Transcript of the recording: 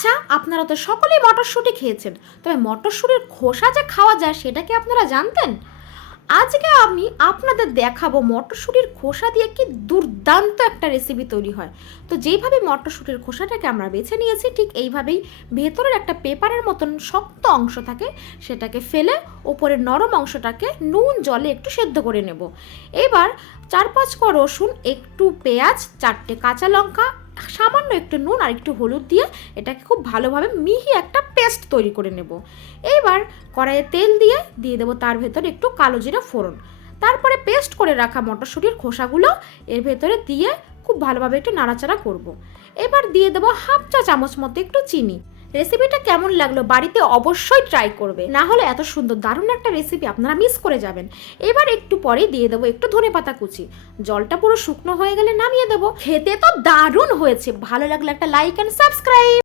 আচ্ছা, আপনারা তো সকলেই মটরশুঁটি খেয়েছেন, তবে মটরশুঁটির খোসা যে খাওয়া যায় সেটা কি আপনারা জানতেন? আজকে আমি আপনাদের দেখাবো মটরশুঁটির খোসা দিয়ে কি দুর্দান্ত একটা রেসিপি তৈরি হয়। তো যেইভাবে মটরশুঁটির খোসাটাকে আমরা বেছে নিয়েছি, ঠিক এইভাবেই ভেতরের একটা পেপারের মতন শক্ত অংশ থাকে, সেটাকে ফেলে ওপরের নরম অংশটাকে নুন জলে একটু সেদ্ধ করে নেব। এবার 4-5 কোয়া রসুন, একটু পেঁয়াজ, 4টে কাঁচা লঙ্কা, সামান্য একটু নুন আর একটু হলুদ দিয়ে এটাকে খুব ভালোভাবে মিহি একটা পেস্ট তৈরি করে নেব। এবার কড়াইয়ে তেল দিয়ে দেবো তার ভেতরে একটু কালো জিরা ফোড়ন। তারপরে পেস্ট করে রাখা মটরশুঁটির খোসাগুলো এর ভেতরে দিয়ে খুব ভালোভাবে একটু নাড়াচাড়া করব। এবার দিয়ে দেবো 1/2 চা চামচ মতো একটু চিনি। রেসিপিটা কেমন লাগলো বাড়িতে অবশ্যই ট্রাই করবে, না হলে এত সুন্দর দারুণ একটা রেসিপি আপনারা মিস করে যাবেন। এবার একটু পরে দিয়ে দেবো একটু ধনেপাতা কুচি। জলটা পুরো শুকনো হয়ে গেলে নামিয়ে দেবো। খেতে তো দারুণ হয়েছে। ভালো লাগলে একটা লাইক অ্যান্ড সাবস্ক্রাইব।